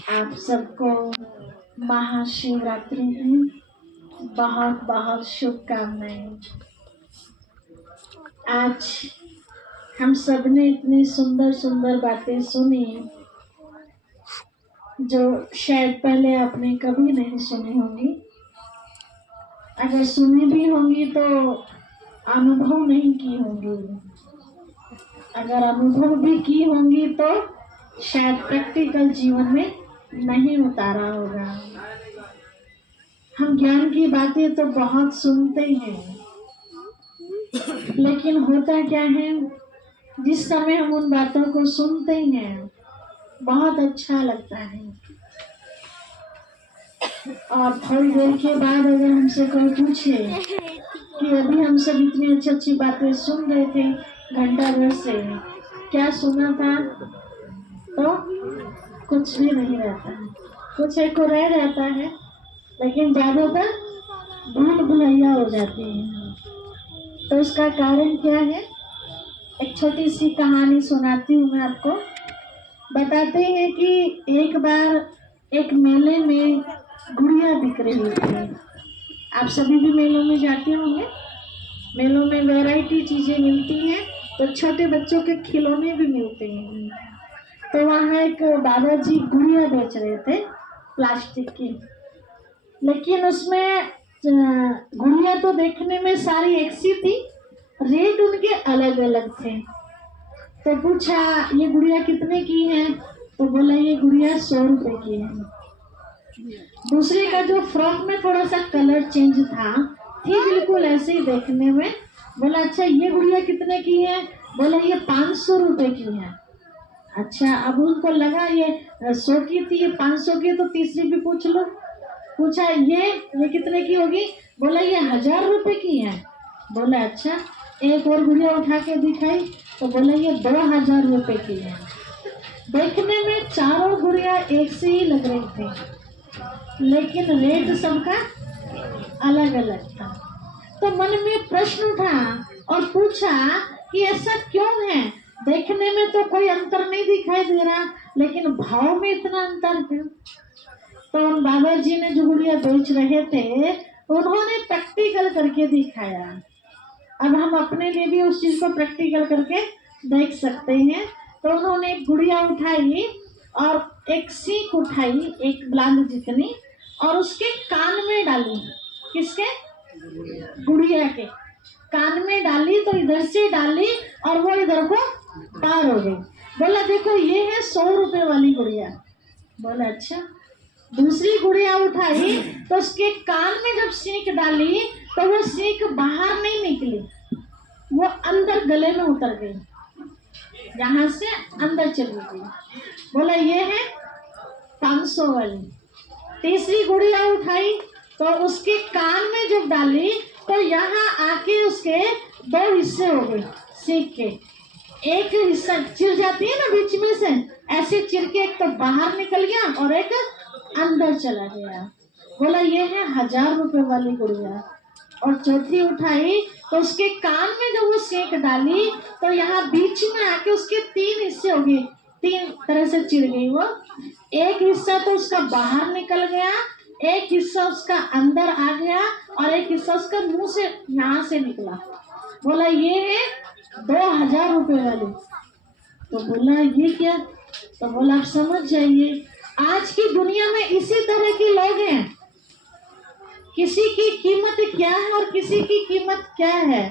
आप सबको महाशिवरात्रि की बहुत बहुत शुभकामनाएं। आज हम सब ने इतनी सुंदर सुंदर बातें सुनी जो शायद पहले आपने कभी नहीं सुनी होंगी। अगर सुनी भी होंगी तो अनुभव नहीं की होंगी। अगर अनुभव भी की होंगी तो शायद प्रैक्टिकल जीवन में नहीं उतारा होगा। हम ज्ञान की बातें तो बहुत सुनते हैं, लेकिन होता क्या है, जिस समय हम उन बातों को सुनते हैं बहुत अच्छा लगता है, और थोड़ी देर के बाद अगर हमसे कोई पूछे कि अभी हम सब इतनी अच्छी अच्छी बातें सुन रहे थे घंटा भर से, क्या सुना था, तो कुछ भी नहीं रहता है। कुछ एक को रह जाता है, लेकिन ज्यादातर भूल भुलैया हो जाती है। तो उसका कारण क्या है? एक छोटी सी कहानी सुनाती हूँ मैं आपको। बताते हैं कि एक बार एक मेले में गुड़िया बिक रही थी। आप सभी भी मेलों में जाते होंगे। मेलों में वैरायटी चीजें मिलती हैं, तो छोटे बच्चों के खिलौने भी मिलते हैं। तो वहाँ एक दादाजी गुड़िया बेच रहे थे प्लास्टिक की, लेकिन उसमें गुड़िया तो देखने में सारी एक सी थी, रेट उनके अलग अलग थे। तो पूछा ये गुड़िया कितने की है? तो बोला ये गुड़िया 100 रुपए की है। दूसरे का जो फ्रॉक में थोड़ा सा कलर चेंज था, थी बिल्कुल ऐसे ही देखने में। बोला अच्छा ये गुड़िया कितने की है? बोला ये 500 रुपए की है। अच्छा, अब उनको लगा ये 100 की थी, ये 500 की, तो तीसरी भी पूछ लो। पूछा ये कितने की होगी? बोला ये 1000 रुपए की है। बोला अच्छा, एक और गुड़िया उठा के दिखाई, तो बोला ये 2000 रुपए की है। देखने में चारों गुड़िया एक से ही लग रही थी, लेकिन रेट सबका अलग अलग था। तो मन में प्रश्न उठा और पूछा कि ऐसा क्यों है? देखने में तो कोई अंतर नहीं दिखाई दे रहा, लेकिन भाव में इतना अंतर है। तो उन बाबा जी ने जो गुड़िया बेच रहे थे, उन्होंने प्रैक्टिकल करके दिखाया। अब हम अपने लिए भी उस चीज को प्रैक्टिकल करके देख सकते हैं। तो उन्होंने एक गुड़िया उठाई और एक सीख उठाई, एक ब्लांद जितनी, और उसके कान में डाली। किसके? गुड़िया के कान में डाली। तो इधर से डाली और वो इधर को पार हो गई। बोला देखो ये है 100 रुपए वाली गुड़िया। बोला अच्छा। दूसरी गुड़िया उठाई तो उसके कान में जब सीख डाली तो वो सीख बाहर नहीं निकली, वो अंदर गले में उतर गई, यहाँ से अंदर चली गई। बोला ये है 500 वाली। तीसरी गुड़िया उठाई तो उसके कान में जब डाली तो यहाँ आके उसके 2 हिस्से हो गए सीख के। एक हिस्सा चिर जाती है ना बीच में से, ऐसे चिर के एक तो बाहर निकल गया और एक अंदर चला गया। बोला ये है 1000 रुपए वाली गुड़िया। और चौथी उठाई तो उसके कान में जब वो सीख डाली तो यहाँ बीच में आके उसके 3 हिस्से हो गए, 3 तरह से चिर गई वो। एक हिस्सा तो उसका बाहर निकल गया, एक हिस्सा उसका अंदर आ गया, और एक हिस्सा उसका मुंह से यहाँ से निकला। बोला ये है 2000 रुपए वाली। तो बोला ये क्या? तो बोला आप समझ जाइए, आज की दुनिया में इसी तरह के लोग हैं। किसी की कीमत क्या है और किसी की कीमत क्या है।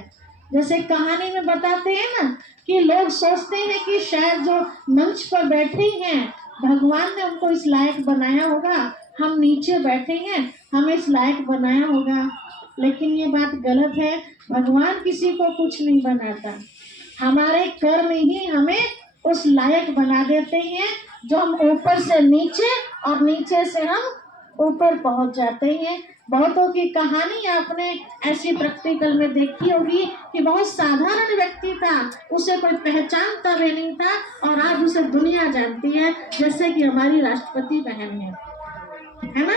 जैसे कहानी में बताते हैं ना कि लोग सोचते हैं कि शायद जो मंच पर बैठे हैं भगवान ने उनको इस लायक बनाया होगा, हम नीचे बैठे हैं हमें इस लायक बनाया होगा। लेकिन ये बात गलत है। भगवान किसी को कुछ नहीं बनाता, हमारे कर्म ही हमें उस लायक बना देते हैं जो हम ऊपर से नीचे और नीचे से हम ऊपर पहुंच जाते हैं। बहुतों की कहानी आपने ऐसी प्रैक्टिकल में देखी होगी कि बहुत साधारण व्यक्ति था, उसे कोई पहचानता भी नहीं था, और आज उसे दुनिया जानती है। जैसे कि हमारी राष्ट्रपति बहन है ना,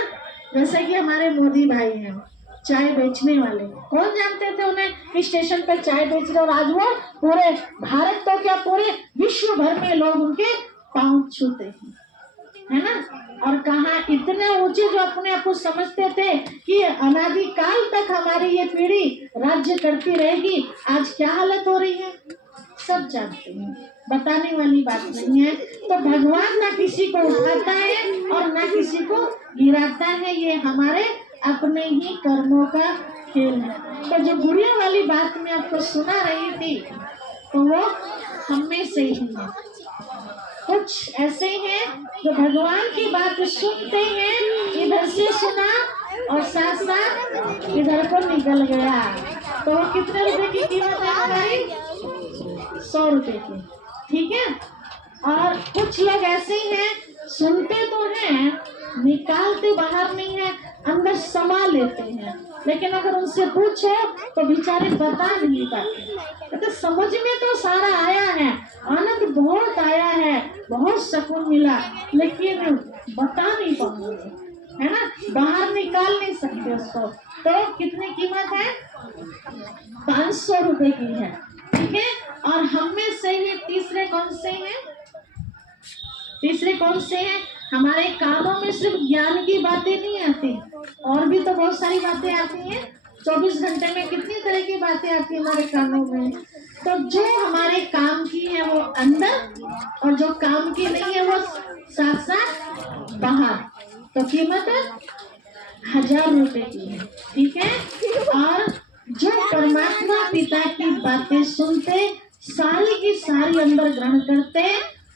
जैसे कि हमारे मोदी भाई हैं, चाय बेचने वाले। कौन जानते थे उन्हें कि स्टेशन पर चाय बेच रहे, और आज वो पूरे भारत तो क्या पूरे विश्व भर में लोग उनके पांव छूते हैं, है ना। और कहा इतने ऊंचे जो अपने आप को समझते थे कि अनादिकाल तक हमारी ये पीढ़ी राज्य करती रहेगी, आज क्या हालत हो रही है सब जानते हैं, बताने वाली बात नहीं है। तो भगवान ना किसी को उठाता है और ना किसी को गिराता है, ये हमारे अपने ही कर्मों का खेल है। तो जो गुड़िया वाली बात मैं आपको सुना रही थी तो वो हम में से ही है। कुछ ऐसे हैं जो भगवान की बात सुनते हैं, इधर से सुना और साथ साथ इधर को निकल गया। तो वो कितने रुपए की कीमत है हमारी? 100 रुपए की, ठीक है। और कुछ लोग ऐसे हैं सुनते तो हैं, निकालते बाहर नहीं है, अंदर समा लेते हैं, लेकिन अगर उनसे पूछो तो बेचारे बता नहीं पाते। तो समझ में तो सारा आया है, आनंद बहुत आया है, बहुत सुकून मिला, लेकिन बता नहीं पाएंगे, है ना, बाहर निकाल नहीं सकते उसको। तो कितनी कीमत है? 500 रुपए की है, ठीक है। और हम में से ही तीसरे कौन से हैं? तीसरे कौन से हैं? हमारे कानों में सिर्फ ज्ञान की बातें नहीं आती, और भी तो बहुत सारी बातें आती हैं। 24 घंटे में कितनी तरह की बातें आती है हमारे कानों में। तो जो हमारे काम की है वो अंदर, और जो काम की नहीं है वो साथ साथ बाहर। तो कीमत 1000 रुपए की है, ठीक है। और जो परमात्मा पिता की बातें सुनते, सारी की सारी अंदर ग्रहण करते,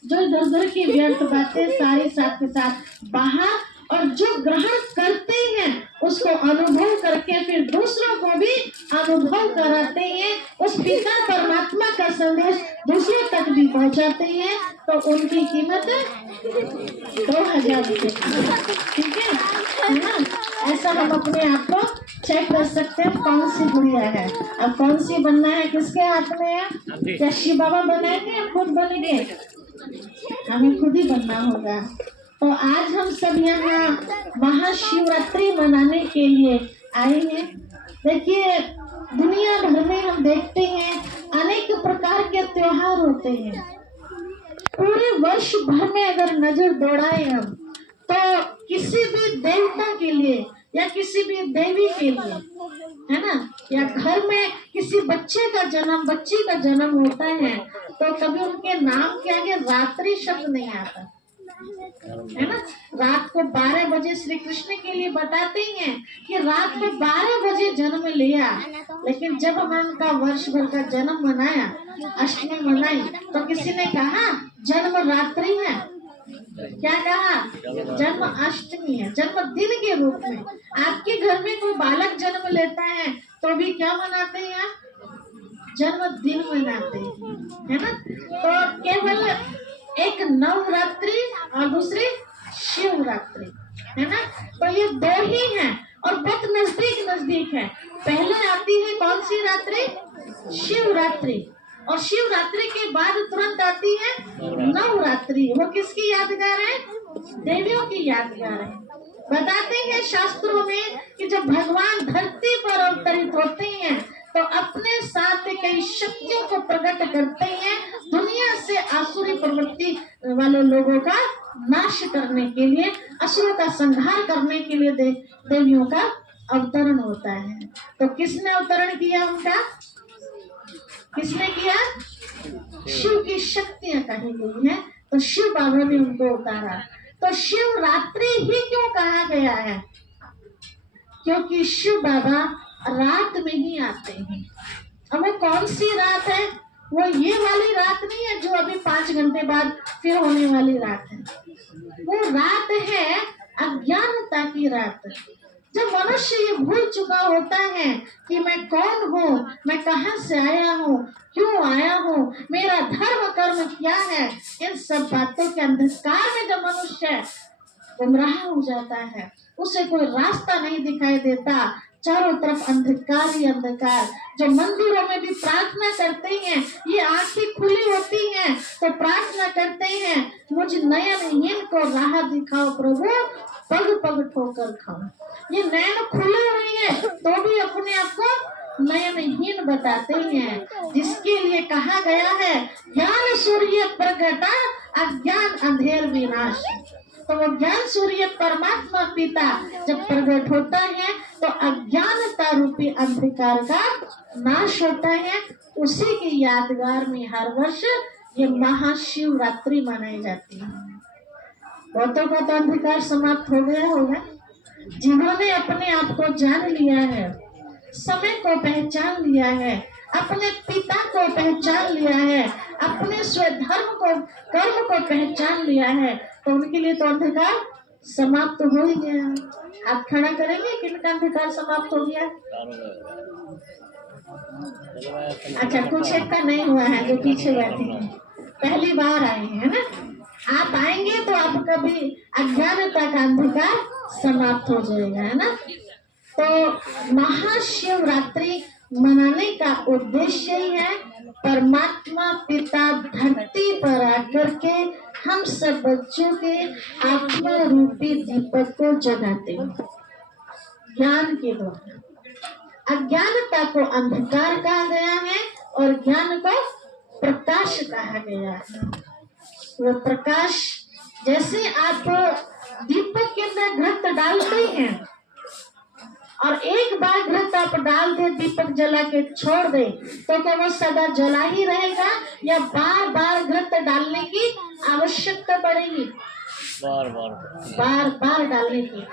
जो इधर उधर की व्यर्थ बातें सारी साथ के साथ बाहर, और जो ग्रहण करते हैं उसको अनुभव करके फिर दूसरों को भी अनुभव कराते हैं, उस पिता परमात्मा का संदेश दूसरों तक भी पहुंचाते हैं, तो उनकी कीमत 2000 रुपए, ठीक है ना। ऐसा हम अपने आप को चेक कर सकते हैं कौन सी गुड़िया है। अब कौन सी बनना है किसके हाथ में है? क्या शिव बाबा बनाएंगे या खुद बनेंगे? हमें खुद ही बनना होगा। तो आज हम सब यहाँ महाशिवरात्रि मनाने के लिए आए हैं। देखिए दुनिया भर में हम देखते हैं अनेक प्रकार के त्योहार होते हैं। पूरे वर्ष भर में अगर नजर दौड़ाए हम तो किसी भी देवता के लिए या किसी भी देवी के लिए, है ना, या घर में किसी बच्चे का जन्म, बच्ची का जन्म होता है तो कभी उनके नाम के आगे रात्रि शब्द नहीं आता, है ना। रात को 12 बजे श्री कृष्ण के लिए बताते हैं कि रात में 12 बजे जन्म लिया, लेकिन जब हमने उनका वर्ष भर का जन्म मनाया, अष्टमी मनाई, तो किसी ने कहा जन्म रात्रि है, क्या कहा? जन्म अष्टमी है, जन्म दिन के रूप में। आपके घर में कोई बालक जन्म लेता है तो भी क्या मनाते हैं आप? जन्मदिन मनाते हैं, है ना। तो केवल एक नवरात्रि और दूसरी शिवरात्रि, है ना। तो ये दो ही हैं और बहुत नजदीक नजदीक है। पहले आती है कौन सी रात्रि? शिवरात्रि, और शिवरात्रि के बाद तुरंत आती है नवरात्रि। वो किसकी यादगार है? देवियों की यादगार है। बताते हैं शास्त्रों में कि जब भगवान धरती पर अवतरित होते हैं तो अपने साथ कई शक्तियों को प्रकट करते हैं, दुनिया से आसुरी प्रवृत्ति वाले लोगों का नाश करने के लिए, असुरों का संहार करने के लिए देवियों का अवतरण होता है। तो किसने अवतरण किया उनका? किसने किया? शिव की शक्तियां कही गई है, तो शिव बाबा ने उनको उतारा। तो शिवरात्रि ही क्यों कहा गया है? क्योंकि शिव बाबा रात में ही आते हैं। अब वो कौन सी रात है? वो ये वाली रात नहीं है जो अभी 5 घंटे बाद फिर होने वाली रात है। वो रात है अज्ञानता की रात, जब मनुष्य ये भूल चुका होता है कि मैं कौन हूँ, मैं कहाँ से आया हूँ, क्यों आया हूँ, मेरा धर्म कर्म क्या है, इन सब बातों के अंधकार में जब मनुष्य गुमराह हो जाता है, उसे कोई रास्ता नहीं दिखाई देता, चारों तरफ अंधकार ही अंधकार। जो मंदिरों में भी प्रार्थना करते हैं, ये आंखें खुली होती हैं तो प्रार्थना करते हैं, मुझ नयनहीन को राह दिखाओ प्रभु, पग पग ठोकर खाओ। ये नयन खुले हुए हैं तो भी अपने आप को नयनहीन बताते हैं, जिसके लिए कहा गया है ज्ञान सूर्य प्रगटा, अज्ञान अंधेर विनाश। तो वो ज्ञान सूर्य परमात्मा पिता जब प्रकट होता है तो अज्ञानता रूपी अंधकार का नाश होता है। उसी की यादगार में हर वर्ष ये महाशिवरात्रि मनाई जाती है। बहुतों का तो अंधकार समाप्त हो गया होगा। जिन्होंने अपने आप को जान लिया है, समय को पहचान लिया है, अपने पिता को पहचान लिया है, अपने स्वधर्म को कर्म को पहचान लिया है, तो उनके लिए तो अंधकार समाप्त हो ही गया। हाथ खड़ा करेंगे किनका अंधकार समाप्त हो गया? अच्छा, कुछ एक का नहीं हुआ है जो पीछे बैठे हैं, पहली बार आए हैं ना। आप आएंगे तो आपका भी अज्ञानता का अंधकार समाप्त हो जाएगा, है ना। तो महाशिवरात्रि मनाने का उद्देश्य ही है परमात्मा पिता धरती पर आकर के हम सब बच्चों के आत्मा रूपी दीपक को जगाते हैं ज्ञान के द्वारा। अज्ञानता को अंधकार कहा गया है और ज्ञान को प्रकाश कहा गया है। वो प्रकाश, जैसे आप दीपक के अंदर घृत डालते हैं और एक बार घृत आप डाल दे, दीपक जला के छोड़ दे, तो क्या वो सदा जला ही रहेगा या बार बार घृत डालने की आवश्यकता पड़ेगी? बार बार डालने की।